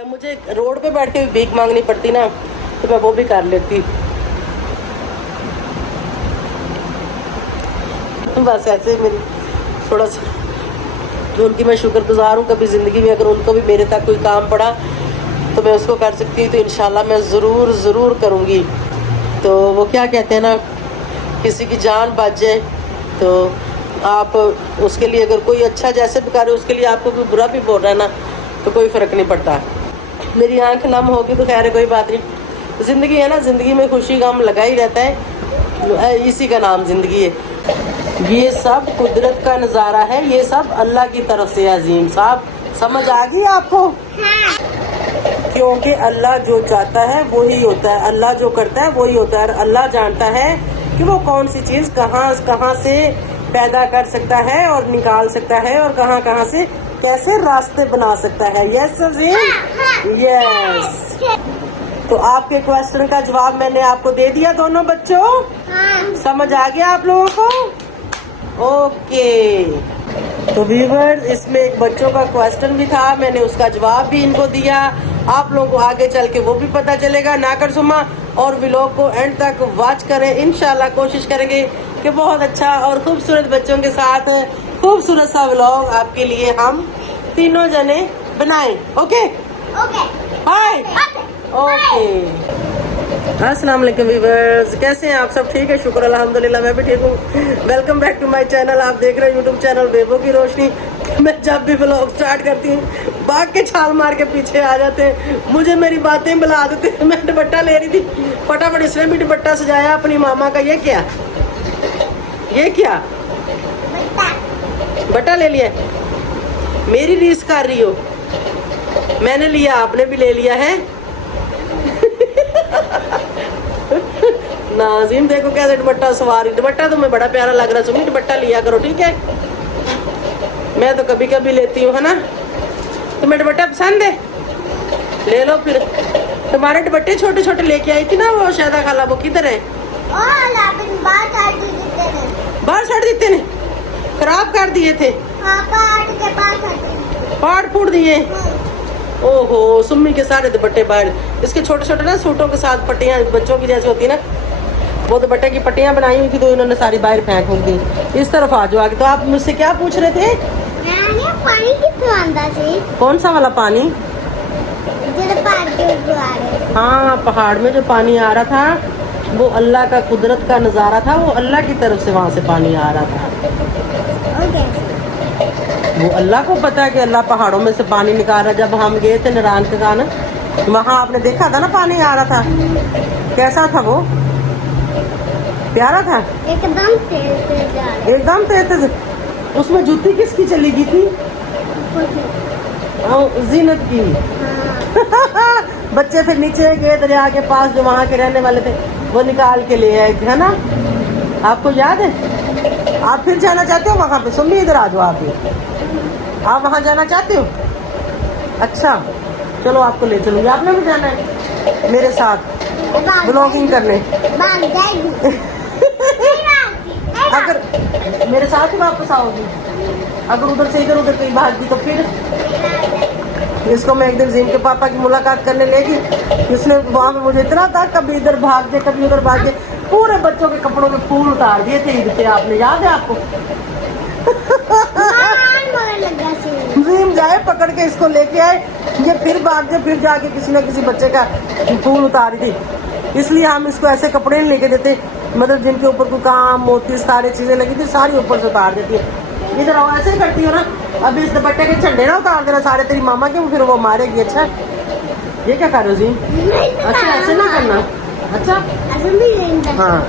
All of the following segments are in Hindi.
मुझे रोड पे बैठ के भी भीख मांगनी पड़ती ना तो मैं वो भी कर लेती। बस ऐसे मेरी थोड़ा सा जो उनकी मैं शुक्रगुजार हूँ। कभी ज़िंदगी में अगर उनको भी मेरे तक कोई काम पड़ा तो मैं उसको कर सकती हूँ तो इंशाल्लाह मैं ज़रूर करूँगी। तो वो क्या कहते हैं ना, किसी की जान बच जाए तो आप उसके लिए अगर कोई अच्छा जैसे भी करे उसके लिए आपको कोई बुरा भी बोल रहा है ना तो कोई फ़र्क नहीं पड़ता। मेरी आंख नम होगी तो खैर कोई बात नहीं। ज़िंदगी है ना, ज़िंदगी में खुशी गम लगा ही रहता है, इसी का नाम ज़िंदगी है। ये सब कुदरत का नज़ारा है, ये सब अल्लाह की तरफ से। अजीम साहब समझ आ गई आपको? क्योंकि अल्लाह जो चाहता है वही होता है, अल्लाह जो करता है वही होता है। अल्लाह जानता है कि वो कौन सी चीज़ कहाँ से पैदा कर सकता है और निकाल सकता है और कहाँ से कैसे रास्ते बना सकता है। यस अजीम, यस। तो आपके क्वेश्चन का जवाब मैंने आपको दे दिया दोनों बच्चों। समझ आ गया आप लोगों को? ओके। तो व्यूअर्स, इसमें एक बच्चों का क्वेश्चन भी था, मैंने उसका जवाब भी इनको दिया। आप लोगों को आगे चल के वो भी पता चलेगा। नाकर सुमा और व्लॉग को एंड तक वॉच करें। इंशाल्लाह कोशिश करेंगे कि बहुत अच्छा और खूबसूरत बच्चों के साथ खूबसूरत सा व्लॉग आपके लिए हम तीनों जने बनाएं। Okay okay bye. ओके। अस्सलाम वालेकुम व्यूअर्स, कैसे हैं आप सब? ठीक है, शुक्र अल्हम्दुलिल्लाह, मैं भी ठीक हूँ। Welcome back to my channel. आप देख रहे हैं यूट्यूब चैनल बेबो की रोशनी। मैं जब भी व्लॉग स्टार्ट करती हूँ भाग के छाल मार के पीछे आ जाते हैं, मुझे मेरी बातें बुला देते हैं। मैं दुपट्टा ले रही थी, फटाफट इसने भी दुपट्टा सजाया अपनी मामा का। ये क्या बट्टा ले लिया? मेरी रीस कर रही हो? मैंने लिया, आपने भी ले लिया है। नाज़ीम देखो कैसे दुपट्टा सवारी। दुपट्टा तुम्हें बड़ा प्यारा लग रहा है, सुमी दुपट्टा लिया करो, ठीक है? मैं तो कभी कभी लेती हूँ, है ना? तुम्हें दुपट्टा पसंद है, ले लो फिर। तुम्हारे दुपट्टे छोटे छोटे लेके आई थी ना वो शायदा खाला, वो किधर है? बाहर छड़ देते ने, खराब कर दिए थे, फाड़ फूड़ दिए। ओहो, सुम्मी के सारे दुपट्टे बाहर। इसके छोटे छोटे ना सूटों के साथ पट्टियाँ बच्चों की जैसे होती है ना, वो दुपट्टे की पट्टियाँ बनाई हुई थी तो इन्होंने सारी बाहर फेंक दी। इस तरफ आ जाओ आगे। तो आप मुझसे क्या पूछ रहे थे? पानी कितना आंदा से? कौन सा वाला पानी? हाँ, पहाड़ में जो पानी आ रहा था वो अल्लाह का कुदरत का नज़ारा था, वो अल्लाह की तरफ से वहाँ से पानी आ रहा था। वो अल्लाह को पता है कि अल्लाह पहाड़ों में से पानी निकाल रहा। जब हम गए थे नारायण के गाना, वहाँ आपने देखा था ना पानी आ रहा था, कैसा था वो? प्यारा था, एकदम तेज। उसमें जूती किसकी चली गई थी? जीनत की। बच्चे फिर नीचे गए दरिया के पास, जो वहाँ के रहने वाले थे वो निकाल के ले आए थे, है ना? आपको याद है? आप फिर जाना चाहते हो वहाँ पे? सुन इधर आ जाओ। आप वहाँ जाना चाहते हो? अच्छा चलो, आपको ले चलूँगी। आपने भी जाना है मेरे साथ ब्लॉगिंग करने? अगर मेरे साथ ही वापस आओगी, अगर उधर से इधर उधर कहीं भाग गई तो फिर इसको मैं एक दिन जीम के पापा की मुलाकात करने लेगी। इसने वहाँ पे मुझे इतना था, कभी इधर भाग जाए कभी उधर भाग जाए, पूरे बच्चों के कपड़ों में फूल उतार दिए थे ईद पे। आपने याद है आपको? जीम जाए पकड़ के इसको लेके आए, ये फिर भाग जाए, फिर जाके किसी न किसी बच्चे का फूल उतारी थी। इसलिए हम इसको ऐसे कपड़े नहीं लेके देते, मतलब जिनके ऊपर कोई काम मोती सारी चीजें लगी थी सारी ऊपर से उतार देती है। इधर आओ, ऐसे ही करती हो ना। अभी इस दुपट्टे के झंडे ना उतार देना सारे तेरी मामा के, फिर वो मारेगी। अच्छा ये क्या कर रहे हो जी? अच्छा ऐसे ना करना। अच्छा हाँ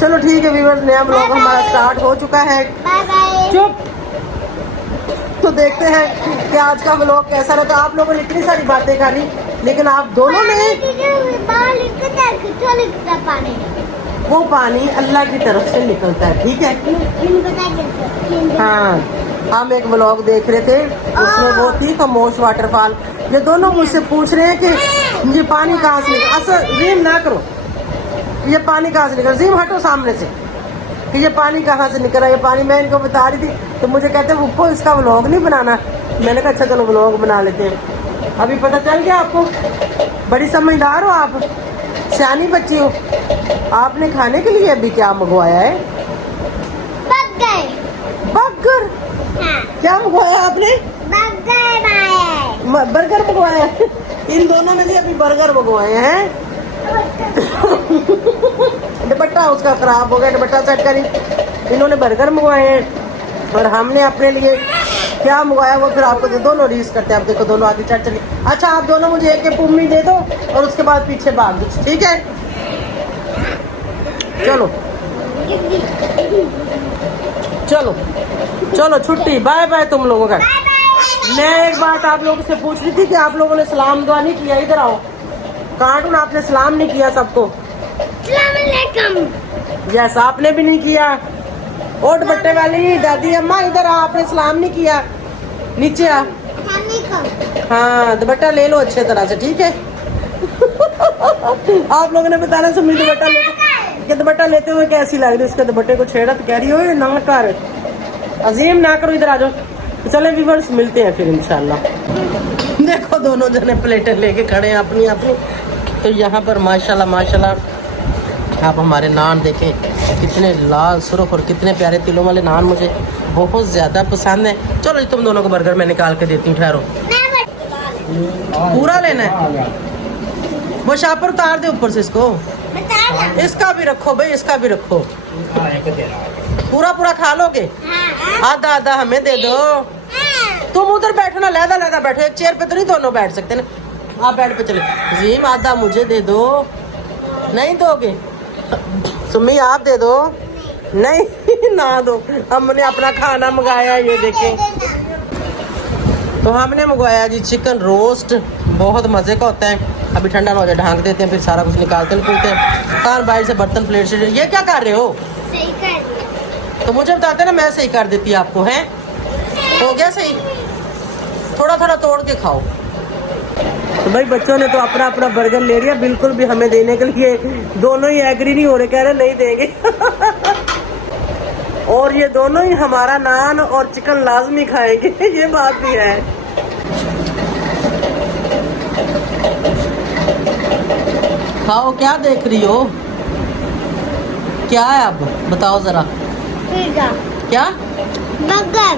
चलो ठीक है व्यूअर्स, नया ब्लॉग हमारा स्टार्ट हो चुका है। चुप। तो देखते हैं कि आज का ब्लॉग कैसा रहता। आप लोगों ने इतनी सारी बातें करी, लेकिन आप दोनों ने वो पानी अल्लाह की तरफ से निकलता है, ठीक है? हाँ, हम एक व्लॉग देख रहे थे, उसमें वो थी खामोश वाटरफॉल। ये दोनों मुझसे पूछ रहे हैं कि ये पानी कहाँ से निकल। अच्छा जीम ना करो, ये पानी कहाँ से निकल? जीम हटो सामने से, कि ये पानी कहाँ से निकला। ये पानी मैं इनको बता रही थी तो मुझे कहते हैं वो इसका व्लॉग नहीं बनाना। मैंने कहा अच्छा चलो व्लॉग बना लेते हैं। अभी पता चल गया आपको? बड़ी समझदार हो आप, सियानी बच्ची हो। आपने खाने के लिए अभी क्या मंगवाया है? बर्गर। बर्गर? हाँ, क्या मंगवाया आपने? बर्गर आया। बर्गर मंगवाया है। इन दोनों ने भी अभी बर्गर मंगवाए हैं। दुपट्टा उसका खराब हो गया, दुपट्टा सेट करी। इन्होंने बर्गर मंगवाए हैं और हमने अपने लिए क्या मंगवाया वो फिर आपको दोनों रीस करते हैं। आप देखो दोनों आगे चढ़ चले। अच्छा आप दोनों मुझे एक पुम्मी दे दो और उसके बाद पीछे भाग दो, ठीक है? चलो चलो चलो छुट्टी, बाय बाय तुम लोगों का। मैं एक बात आप लोगों से पूछ रही थी कि आप लोगों ने सलाम दुआ नहीं किया। इधर आओ। कार्टून आपने सलाम नहीं किया सबको? यस आपने भी नहीं किया। और दुपट्टे वाली दादी अम्मा इधर आ, आपने सलाम नहीं किया। नीचे आ। हाँ दुपट्टा ले लो अच्छे तरह से, ठीक है? आप लोगों ने बताना सुमी दुपट्टा लेते हुए कैसी लग रही। उसके दुपट्टे को छेड़ा तो कह रही हो ना कर, अजीम ना करो, इधर आ जाओ। तो चले व्यूअर्स मिलते हैं फिर इंशाल्लाह। देखो दोनों जने प्लेटें लेके खड़े हैं अपनी अपनी। तो यहाँ पर माशाल्लाह माशाल्लाह आप हमारे नान देखें, कितने लाल सुरख और कितने प्यारे तिलों वाले नान मुझे बहुत ज़्यादा पसंद है। चलो तुम दोनों को बर्गर मैं निकाल के देती हूँ, ठहरो। पूरा लेना है? वो शापर उतार दे ऊपर से इसको। इसका भी रखो भाई, इसका भी रखो। पूरा पूरा खा लोगे? आधा आधा हमें दे दो। तुम उधर बैठो ना, लहदा लहदा बैठो। एक चेयर पे तो नहीं दोनों बैठ सकते ना। आप बेड पे चले। जीम आधा मुझे दे दो। नहीं दोगे? सुम्मी आप दे दो। नहीं ना दो। हमने अपना खाना मंगाया, ये देखें। तो हमने मंगवाया जी चिकन रोस्ट, बहुत मज़े का होता है। अभी ठंडा ना हो जाए ढांक देते हैं, फिर सारा कुछ निकालते हैं। कान बाहर से बर्तन प्लेट से। ये क्या कर रहे हो? सही कर दिया। तो मुझे बताते ना, मैं सही कर देती आपको। है हो गया सही? थोड़ा थोड़ा तोड़ के खाओ। तो भाई बच्चों ने तो अपना अपना बर्गर ले लिया, बिल्कुल भी हमें देने के लिए दोनों ही एग्री नहीं हो रहे, कह रहे नहीं देंगे। और ये दोनों ही हमारा नान और चिकन लाजमी खाएंगे। ये बात भी है। खाओ, क्या देख रही हो? क्या है अब बताओ जरा। क्या बर्गर?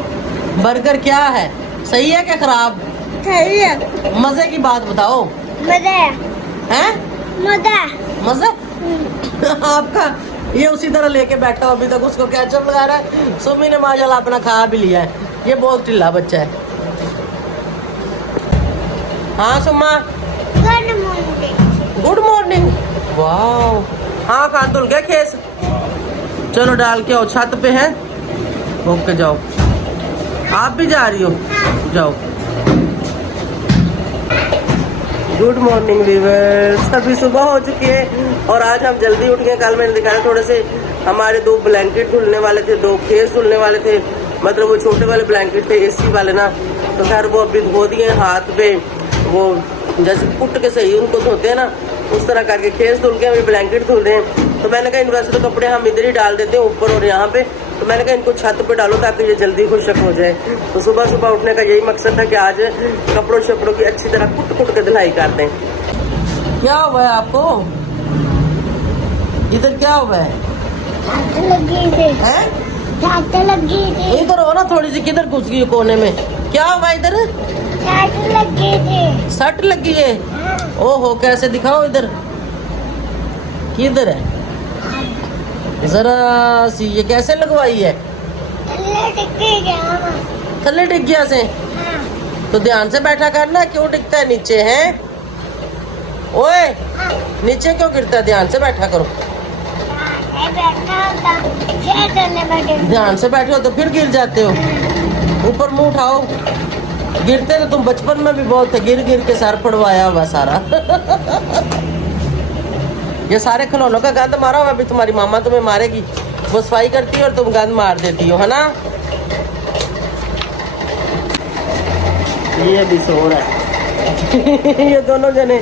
बर्गर क्या है? सही है क्या खराब? सही है। मजे की बात बताओ। मजा हैं? मजा मजा आपका ये उसी तरह लेके बैठा हो अभी तक, उसको कैचअप लगा रहा है। सुमी ने माशाल्लाह अपना खा भी लिया है। ये बहुत ढिल्ला बच्चा है। हाँ सुम्मा गुड मॉर्निंग। Good morning. वाह हाँ खा धुल गया खेस। चलो डाल के आओ, छत पे है। ओके जाओ। आप भी जा रही हो? जाओ। Good morning viewers. अभी सुबह हो चुकी है और आज हम जल्दी उठ गए। कल मैंने दिखाया थोड़े से हमारे 2 ब्लैंकेट धुलने वाले थे, 2 खेस धुलने वाले थे। मतलब वो छोटे वाले ब्लैंकेट थे एसी वाले ना, तो खैर वो अभी धो दिए हाथ पे। वो जैसे पुट के सही उनको धोते हैं ना, उस तरह करके खेस धुल के अभी ब्लैंकेट धुल रहे हैं। तो मैंने कहा इन वैसे तो कपड़े हम इधर ही डाल देते हैं ऊपर और यहाँ पे, तो मैंने कहा इनको छत पे डालो ताकि ये जल्दी खुशक हो जाए। तो सुबह सुबह उठने का यही मकसद था कि आज कपड़ों शपड़ों की अच्छी तरह कुट कुट के धुलाई कर दें। क्या हुआ है आपको? इधर क्या हुआ है? लगी थी। इधर हो ना, थोड़ी सी किधर घुस गई कोने में? क्या हुआ इधर? लगी थी। सट लगी है? ओहो कैसे दिखाओ इधर, किधर है जरा सी। ये कैसे लगवाई है? थल्ले डिग गया से? तो ध्यान से बैठा करना। क्यों डिगता है नीचे? है ओए नीचे क्यों गिरता है? ध्यान से बैठा करो। ध्यान से बैठे हो तो फिर गिर जाते हो। ऊपर मुंह उठाओ। गिरते तो तुम बचपन में भी बहुत थे, गिर गिर के सर पड़वाया हुआ सारा। ये सारे खिलौनों का गंद मारा हुआ। अभी तुम्हारी मामा तुम्हें मारेगी। वो सफाई करती है और तुम गंद मार देती हो, है ना? ये भी सो रहा है। ये दोनों जने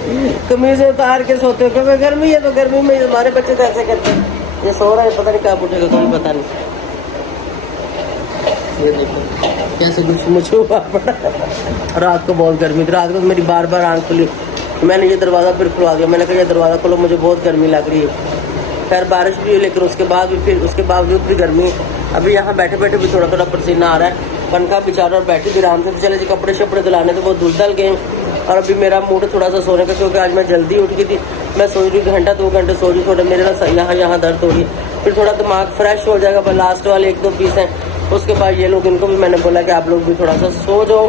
कमीज उतार के सोते हो क्योंकि गर्मी है। तो गर्मी में हमारे बच्चे तो ऐसे करते हैं। ये सो रहा है, पता नहीं कब उठेगा, कोई पता नहीं। ये देखो कैसे कुछ मुझे हुआ पड़ा। रात को बहुत गर्मी थी, रात को मेरी बार बार आंख खुली, मैंने ये दरवाज़ा फिर खुलवा दिया। मैंने कहा ये दरवाज़ा खोलो, मुझे बहुत गर्मी लग रही है। खैर बारिश भी हुई, लेकिन उसके बाद भी फिर उसके बावजूद भी गर्मी। अभी यहाँ बैठे बैठे भी थोड़ा थोड़ा पसीना आ रहा है। पंखा बेचारा और बैठी भी आराम से, चले जी कपड़े शपड़े दिलाने तो वो धुल डल गए। और अभी मेरा मूड थोड़ा सा सोने का, क्योंकि आज मैं जल्दी उठ गई थी। मैं सोच रही घंटा 2 घंटे सो रही, थोड़ा मेरे ना यहाँ दर्द हो रही, फिर थोड़ा दिमाग फ्रेश हो जाएगा। पर लास्ट वाले 1-2 पीस हैं, उसके बाद ये लोग, इनको भी मैंने बोला कि आप लोग भी थोड़ा सा सो जाओ।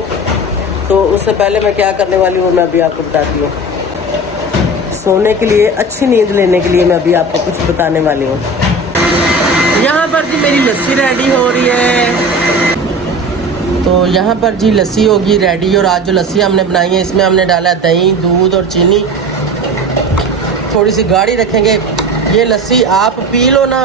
तो उससे पहले मैं क्या करने वाली हूँ मैं अभी आपको बताती हूँ। सोने के लिए, अच्छी नींद लेने के लिए मैं अभी आपको कुछ बताने वाली हूँ। यहाँ पर जी मेरी लस्सी रेडी हो रही है। तो यहाँ पर जी लस्सी होगी रेडी। और आज जो लस्सी हमने बनाई है, इसमें हमने डाला दही, दूध और चीनी, थोड़ी सी गाढ़ी रखेंगे। ये लस्सी आप पी लो ना,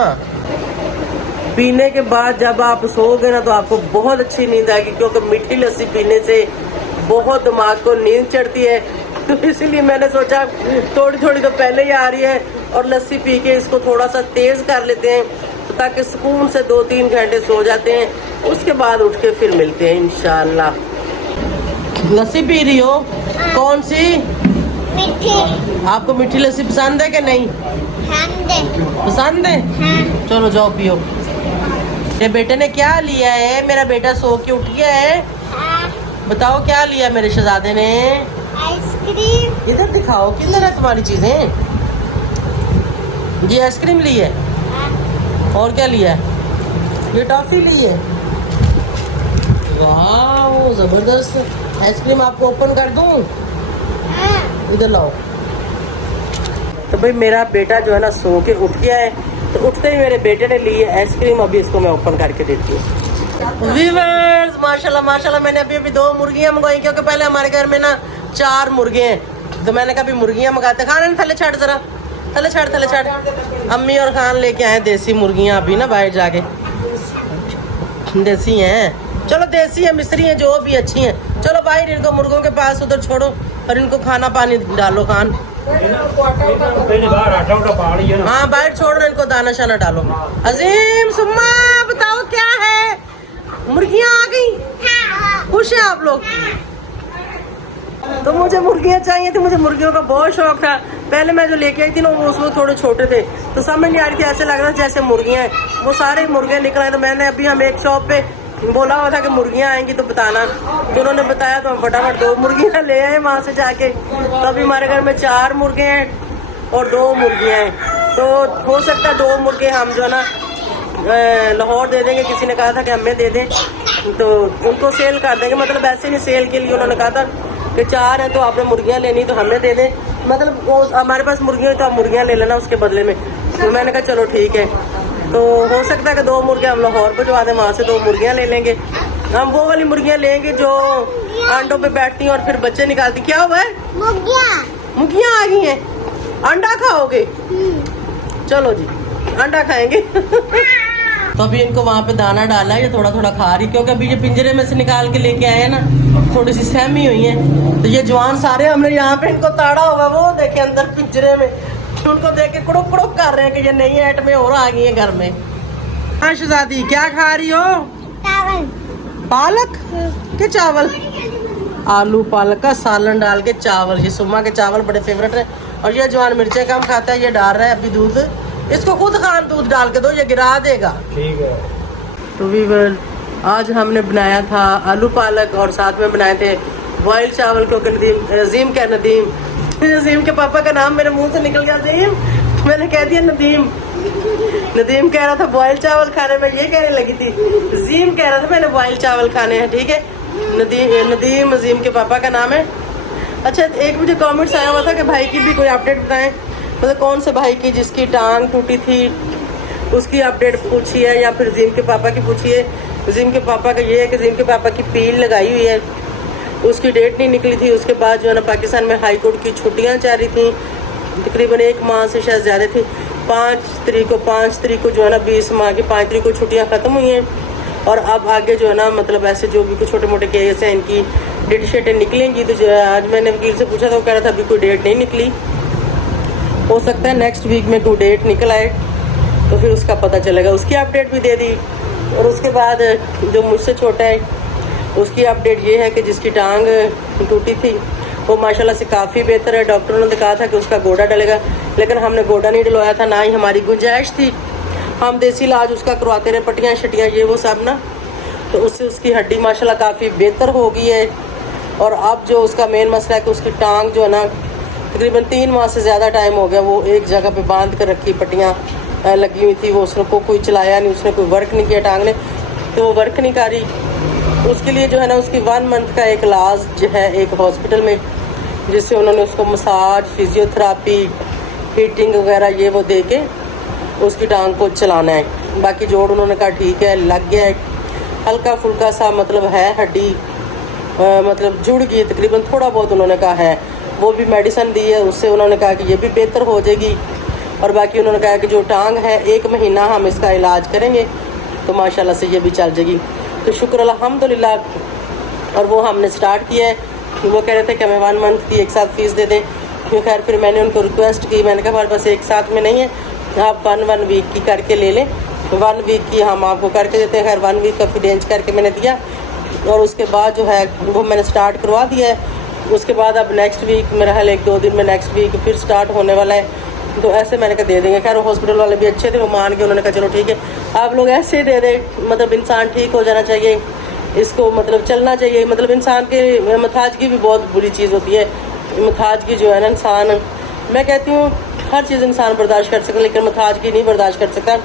पीने के बाद जब आप सोओगे ना तो आपको बहुत अच्छी नींद आएगी, क्योंकि मीठी लस्सी पीने से बहुत दिमाग को नींद चढ़ती है। तो इसीलिए मैंने सोचा थोड़ी थोड़ी तो पहले ही आ रही है, और लस्सी पी के इसको थोड़ा सा तेज कर लेते हैं, तो ताकि सुकून से 2-3 घंटे सो जाते हैं। उसके बाद उठ के फिर मिलते हैं इंशाल्लाह। लस्सी पी रही हो? कौन सी? मीठी। आपको मीठी लस्सी पसंद है कि नहीं? पसंद है? हाँ। चलो जाओ पियो। मेरे बेटे ने क्या लिया है? मेरा बेटा सो के उठ गया है। हाँ। बताओ क्या लिया मेरे शहजादे ने? आइसक्रीम। इधर दिखाओ, किधर है तुम्हारी चीजें? ये आइसक्रीम ली है, और क्या लिया है? ये टॉफी ली है। वाह जबरदस्त आइसक्रीम। आपको ओपन कर दूं? हाँ। इधर लाओ। तो भाई मेरा बेटा जो है ना सो के उठ गया है, तो उठते ही मेरे बेटे ने ली है आइसक्रीम। अभी इसको मैं ओपन करके देती हूँ। व्यूअर्स माशाल्लाह माशाल्लाह, मैंने अभी 2 मुर्गियां मंगवाई, क्योंकि पहले हमारे घर में ना 4 मुर्गे हैं। तो मैंने कहा अभी मुर्गियां मंगाते। खाना थले छड़, जरा थले छड़। अम्मी और खान लेके आए देसी मुर्गियां, अभी ना बाहर जाके। देसी हैं, चलो देसी है, मिस्री है, जो भी अच्छी हैं। चलो बाहर इनको मुर्गों के पास उधर छोड़ो और इनको खाना पानी डालो। खान हाँ बाहर छोड़ो, इनको दाना शाना डालो। अजीम सुम्मा बताओ क्या है? मुर्गियां आ गई? खुश है आप लोग? तो मुझे मुर्गियां चाहिए थी, मुझे मुर्गियों का बहुत शौक था। पहले मैं जो लेके आई थी ना वो उस वक्त थोड़े छोटे थे, तो समझ नहीं आ रही थी, ऐसे लग रहा था जैसे मुर्गियां हैं। वो सारे मुर्गे निकल आए। तो मैंने अभी हम एक शॉप पे बोला हुआ था कि मुर्गियां आएंगी तो बताना, तो उन्होंने बताया, तो हम फटाफट 2 मुर्गियां ले आए वहाँ से जाके। तो अभी हमारे घर में 4 मुर्गे हैं और 2 मुर्गियां हैं। तो हो सकता है 2 मुर्गे हम जो है ना लाहौर दे देंगे। किसी ने कहा था कि हमें दे दें, तो उनको सेल कर देंगे। मतलब ऐसे नहीं, सेल के लिए उन्होंने कहा था कि 4 हैं तो आपने मुर्गियां लेनी तो हमें दे दें। मतलब वो हमारे पास मुर्गियां तो आप मुर्गियां ले लेना उसके बदले में। तो मैंने कहा चलो ठीक है। तो हो सकता है कि 2 मुर्गे हम लाहौर भिजवा दें, वहाँ से 2 मुर्गियां ले लेंगे। हम वो वाली मुर्गियां लेंगे जो अंडों पे बैठती हैं और फिर बच्चे निकालती। क्या हुआ है? मुर्गियां आ गई हैं। अंडा खाओगे? चलो जी अंडा खाएंगे। तो अभी इनको वहाँ पे दाना डाला है, ये थोड़ा थोड़ा खा रही, क्योंकि अभी ये पिंजरे में से निकाल के लेके आए हैं ना, थोड़ी सी सहमी हुई है। तो ये जवान सारे हमने यहाँ पे इनको ताड़ा हुआ, वो देखे अंदर पिंजरे में, उनको देख के कुड़ुक कुड़ुक कर रहे हैं कि ये नई आइटमें और आ गई है घर में। हाँ शहजादी क्या खा रही हो? पालक के चावल, आलू पालक का सालन डाल के चावल। ये सुम्मा के चावल बड़े फेवरेट है। और ये जवान मिर्चें कम खाता है, ये डाल रहा है अभी दूध। इसको खुद खान दूध डाल के दो, ये गिरा देगा। ठीक है। तो वीवर आज हमने बनाया था आलू पालक और साथ में बनाए थे बॉयल चावल, क्योंकि नदीम नदीम के पापा का नाम मेरे मुंह से निकल गया अजीम, मैंने कह दिया नदीम। नदीम कह रहा था बॉयल चावल खाने में, ये कहने लगी थी अजीम कह रहा था मैंने बॉयल चावल खाने हैं। ठीक है, नदीम अजीम के पापा का नाम है। अच्छा एक मुझे कमेंट्स आया हुआ था कि भाई की भी कोई अपडेट बताएं, मतलब कौन से भाई की जिसकी टांग टूटी थी उसकी अपडेट पूछी है, या फिर अजीम के पापा की पूछी है। अजीम के पापा का ये है कि अजीम के पापा की पील लगाई हुई है, उसकी डेट नहीं निकली थी। उसके बाद जो है ना पाकिस्तान में हाई कोर्ट की छुट्टियां चल रही थी, तकरीबन 1 माह से शायद ज़्यादा थी। 5 तारीख को जो है ना 20 माह की 5 तारीख को छुट्टियां ख़त्म हुई हैं, और अब आगे जो है ना मतलब ऐसे जो भी कुछ छोटे मोटे केस हैं इनकी डेट शीटें निकलेंगी। तो जो है आज मैंने वकील से पूछा था, वो कह रहा था अभी कोई डेट नहीं निकली, हो सकता है नेक्स्ट वीक में कोई डेट निकल आए तो फिर उसका पता चलेगा। उसकी अपडेट भी दे दी। और उसके बाद जो मुझसे छोटा है उसकी अपडेट ये है कि जिसकी टांग टूटी थी वो माशाल्लाह से काफ़ी बेहतर है। डॉक्टरों ने कहा था कि उसका गोड़ा डलेगा, लेकिन हमने गोड़ा नहीं डलवाया था, ना ही हमारी गुंजाइश थी। हम देसी इलाज उसका करवाते रहे, पट्टियाँ शटियाँ ये वो सब ना, तो उससे उसकी हड्डी माशाल्लाह काफ़ी बेहतर हो गई है। और अब जो उसका मेन मसला है कि उसकी टांग जो है ना तकरीबन 3 माह से ज़्यादा टाइम हो गया वो एक जगह पे बांध कर रखी, पट्टियाँ लगी हुई थी, वो उसने को कोई चलाया नहीं, उसने कोई वर्क नहीं किया टांग ने, तो वो वर्क नहीं कर रही। उसके लिए जो है ना उसकी 1 मंथ का एक इलाज जो है एक हॉस्पिटल में, जिससे उन्होंने उसको मसाज, फिजियोथेरापी, हीटिंग वगैरह ये वो दे के उसकी टांग को चलाना है। बाकी जोड़ उन्होंने कहा ठीक है, लग गया है, हल्का फुल्का सा मतलब है हड्डी मतलब जुड़ गई तकरीबन, थोड़ा बहुत उन्होंने कहा है। वो भी मेडिसिन दी है, उससे उन्होंने कहा कि ये भी बेहतर हो जाएगी। और बाकी उन्होंने कहा कि जो टांग है 1 महीना हम इसका इलाज करेंगे तो माशाल्लाह से ये भी चल जाएगी। तो शुक्र अल्हम्दुलिल्लाह। और वो हमने स्टार्ट किया है। वो कह रहे थे कि हमें 1 मंथ की एक साथ फ़ीस दे दें, खैर फिर मैंने उनको रिक्वेस्ट की, मैंने कहा हमारे पास एक साथ में नहीं है, आप 1 वीक की करके ले लें, 1 वीक की हम आपको करके देते हैं। खैर 1 वीक का फिर करके मैंने दिया और उसके बाद जो है वो मैंने स्टार्ट करवा दिया है। उसके बाद अब नेक्स्ट वीक मेरा हाल 1-2 दिन में नेक्स्ट वीक फिर स्टार्ट होने वाला है, तो ऐसे मैंने कहा दे देंगे। खैर हॉस्पिटल वाले भी अच्छे थे, वो मान के उन्होंने कहा चलो ठीक है आप लोग ऐसे ही दे दें, मतलब इंसान ठीक हो जाना चाहिए, इसको मतलब चलना चाहिए। मतलब इंसान के मथाजगी भी बहुत बुरी चीज़ होती है, मथाजगी जो है ना इंसान, मैं कहती हूँ हर चीज़ इंसान बर्दाश्त कर सकता, लेकिन मथाजगी नहीं बर्दाश्त कर सकता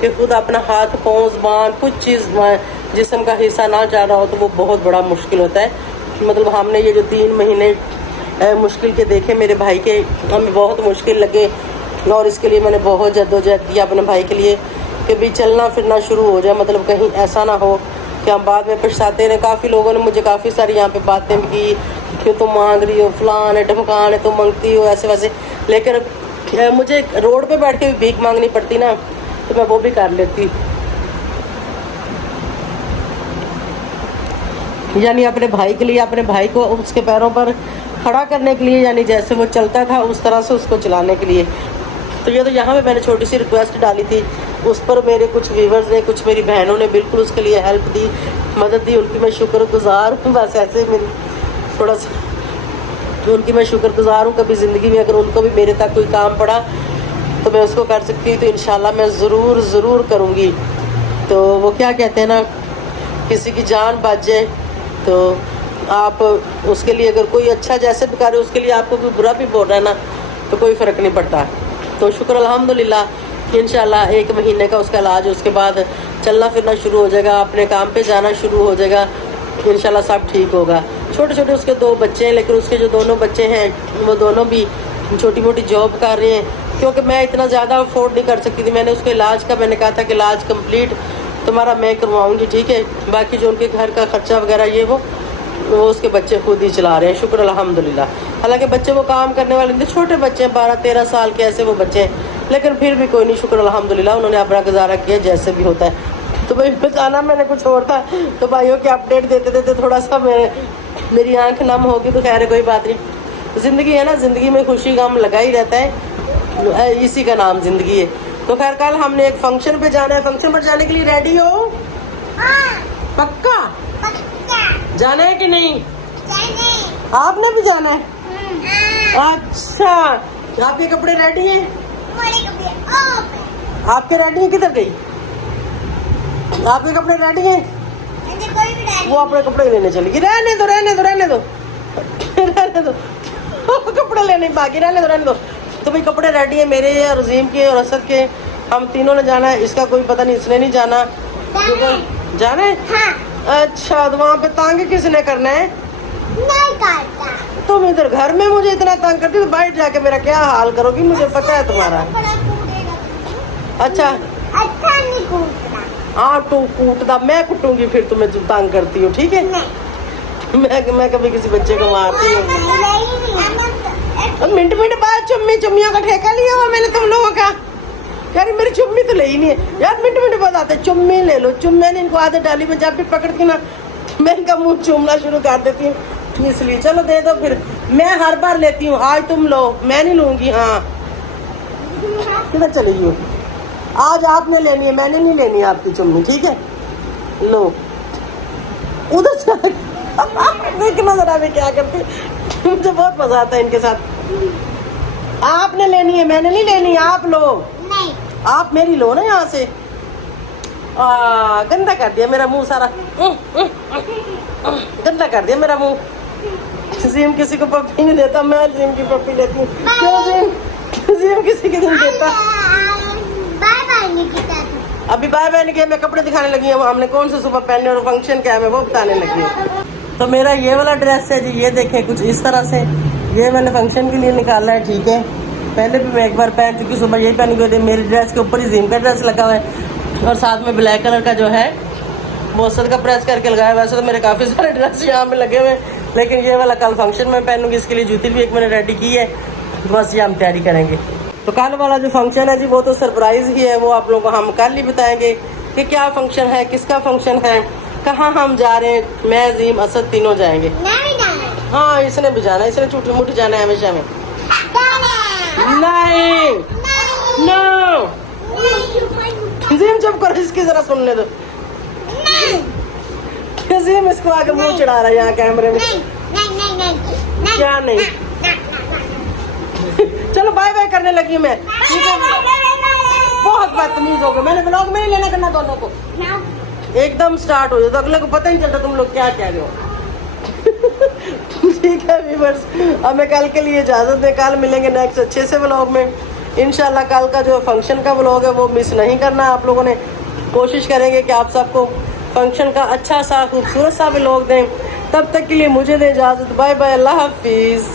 कि खुद अपना हाथ पाँव ज़बान कुछ चीज़ जिस्म का हिस्सा ना जा रहा हो तो वो बहुत बड़ा मुश्किल होता है। मतलब हमने ये जो 3 महीने मुश्किल के देखे मेरे भाई के, हमें बहुत मुश्किल लगे और इसके लिए मैंने बहुत जद्दोजहद किया अपने भाई के लिए कि भी चलना फिरना शुरू हो जाए, मतलब कहीं ऐसा ना हो कि हम बाद में पछताते रहे। काफ़ी लोगों ने मुझे काफ़ी सारी यहाँ पे बातें भी की कि तुम मांग रही हो, फलान है ढमकान है, तुम मांगती हो ऐसे वैसे, लेकिन मुझे रोड पे बैठ के भी भीख मांगनी पड़ती ना तो मैं वो भी कर लेती। यानी अपने भाई के लिए, अपने भाई को उसके पैरों पर खड़ा करने के लिए, यानी जैसे वो चलता था उस तरह से उसको चलाने के लिए। तो ये तो यहाँ पे मैंने छोटी सी रिक्वेस्ट डाली थी, उस पर मेरे कुछ व्यूवर्स ने, कुछ मेरी बहनों ने बिल्कुल उसके लिए हेल्प दी, मदद दी, उनकी मैं शुक्रगुजार हूँ। बस ऐसे मेरी थोड़ा सा तो उनकी मैं शुक्रगुजार हूँ। कभी ज़िंदगी में अगर उनको भी मेरे तक कोई काम पड़ा तो मैं उसको कर सकती हूँ, तो इंशाल्लाह मैं ज़रूर करूँगी। तो वो क्या कहते हैं ना, किसी की जान बच जाए तो आप उसके लिए अगर कोई अच्छा जैसे भी करे उसके लिए आपको कोई बुरा भी बोल रहा है ना तो कोई फ़र्क नहीं पड़ता। तो शुक्र अल्हम्दुलिल्लाह इंशाल्लाह 1 महीने का उसका इलाज, उसके बाद चलना फिरना शुरू हो जाएगा, अपने काम पे जाना शुरू हो जाएगा, इंशाल्लाह सब ठीक होगा। छोटे छोटे उसके 2 बच्चे हैं, लेकिन उसके जो दोनों बच्चे हैं वो दोनों भी छोटी मोटी जॉब कर रहे हैं, क्योंकि मैं इतना ज़्यादा अफोर्ड नहीं कर सकती थी। मैंने उसके इलाज का मैंने कहा था कि इलाज कंप्लीट तुम्हारा मैं करवाऊँगी, ठीक है, बाकी जो उनके घर का ख़र्चा वगैरह ये वो उसके बच्चे खुद ही चला रहे हैं, शुक्र अल्हम्दुलिल्लाह। हालांकि बच्चे वो काम करने वाले नहीं, छोटे बच्चे हैं 12-13 साल के ऐसे वो बच्चे हैं, लेकिन फिर भी कोई नहीं, शुक्र अल्हम्दुलिल्लाह उन्होंने अपना गुजारा किया जैसे भी होता है। तो भाई बताना मैंने कुछ और था, तो भाइयों की अपडेट देते देते थोड़ा सा मेरी आंख नम होगी, तो खैर कोई बात नहीं, ज़िंदगी है ना, ज़िंदगी में खुशी गम लगा ही रहता है, इसी का नाम ज़िंदगी है। तो खैर कल हमने एक फंक्शन पे जाना है, फंक्शन पर जाने के लिए रेडी हो? पक्का जाना है कि नहीं? आपने भी जाना है? अच्छा, आपके कपड़े रेडी हैं? आपके रेडी हैं? किधर गई? आपके कपड़े रेडी हैं? वो अपने कपड़े लेने चली गई। रहने दो रहने दो कपड़े लेने बाकी, रहने दो। तो भाई कपड़े रेडी है मेरे और रजीम के और असद के, हम तीनों ने जाना है। इसका कोई पता नहीं, इसने नहीं जाना, जाना है? हाँ। अच्छा, तो वहाँ पे तंग किसने करना है? नहीं करता। तुम इधर घर में मुझे इतना तंग करती हो, तो बाहर जाके मेरा क्या हाल करोगी, मुझे पता है तुम्हारा। अच्छा नहीं कूटना। हाँ तो कूटदा, मैं कुटूंगी फिर तुम्हें जो तंग करती हो, ठीक है? मैं कभी किसी बच्चे को मारती हूँ। मिनट बाद चुम्मियों का ठेका लिया हुआ मैंने तुम लोगों का। यार मेरी चुम्मी तो ले ही नहीं है यार, मिनट बाद आते चुम्मी ले लो। मैंने इनको आदत डाली, मैं जब भी पकड़ती ना मैं इनका मुंह चूमना शुरू कर देती हूँ, इसलिए चलो दे दो फिर। मैं हर बार लेती हूँ, आज तुम लो, मैं नहीं लूंगी। हाँ किधर चली हो? आज आपने लेनी है, मैंने नहीं लेनी आपकी चुम्मी, ठीक है? लो उधर से देखना जरा मैं क्या करती, मुझे बहुत मजा आता है इनके साथ। आपने लेनी है, मैंने नहीं लेनी, आप लो, नहीं आप मेरी लो ना यहाँ से। गंदा कर दिया मेरा मुंह सारा, गंदा कर दिया मेरा मुंह। जीम किसी को पप्पी नहीं देता, मैं जीम की पप्पी लेती हूँ। क्यों जीम किसी की नहीं देता। Bye bye Nikita. अभी बाय बाय नहीं किया, मैं कपड़े दिखाने लगी हूँ, हमने कौन से सुबह पहने और फंक्शन क्या है मैं वो बताने लगी हूँ। तो मेरा ये वाला ड्रेस है जी, ये देखें कुछ इस तरह से, ये मैंने फंक्शन के लिए निकाला है, ठीक है। पहले भी मैं एक बार पहन चुकी, सुबह यही पहन गई थी। मेरी ड्रेस के ऊपर ही जिम का ड्रेस लगा हुआ है और साथ में ब्लैक कलर का जो है वो असद का प्रेस करके लगाया। वैसे तो मेरे काफ़ी सारे ड्रेस यहाँ पे लगे हुए हैं, लेकिन ये वाला कल फंक्शन में पहनूंगी। इसके लिए जूती भी एक मैंने रेडी की है, बस ये हम तैयारी करेंगे। तो कल वाला जो फंक्शन है जी वो तो सरप्राइज ही है, वो आप लोगों को हम कल ही बताएंगे कि क्या फंक्शन है, किसका फंक्शन है, कहाँ हम जा रहे हैं। मैं जीम असद तीनों जाएंगे। नहीं जाना। हाँ इसने भी जाना है, इसने छूटी मुठी जाना है हमेशा में। नहीं नो जीम चुप करो, इसकी जरा सुनने दो। जीम इसको आगे मुंह चढ़ा रहा है यहाँ कैमरे में। नहीं क्या नहीं? चलो बाय बाय करने लगी मैं, ठीक है। बहुत बदतमीज हो गए, मैंने ब्लॉग में नहीं लेना करना दोनों को, एकदम स्टार्ट हो जाए तो अगले को पता ही नहीं चलता तुम लोग क्या कह रहे हो। ठीक है व्यूअर्स, अब मैं कल के लिए इजाजत दें, कल मिलेंगे नेक्स्ट अच्छे से व्लॉग में इंशाल्लाह। कल का जो फंक्शन का व्लॉग है वो मिस नहीं करना आप लोगों ने। कोशिश करेंगे कि आप सबको फंक्शन का अच्छा सा खूबसूरत सा व्लॉग दें। तब तक के लिए मुझे दें इजाजत, बाय बाय, अल्लाह हाफिज।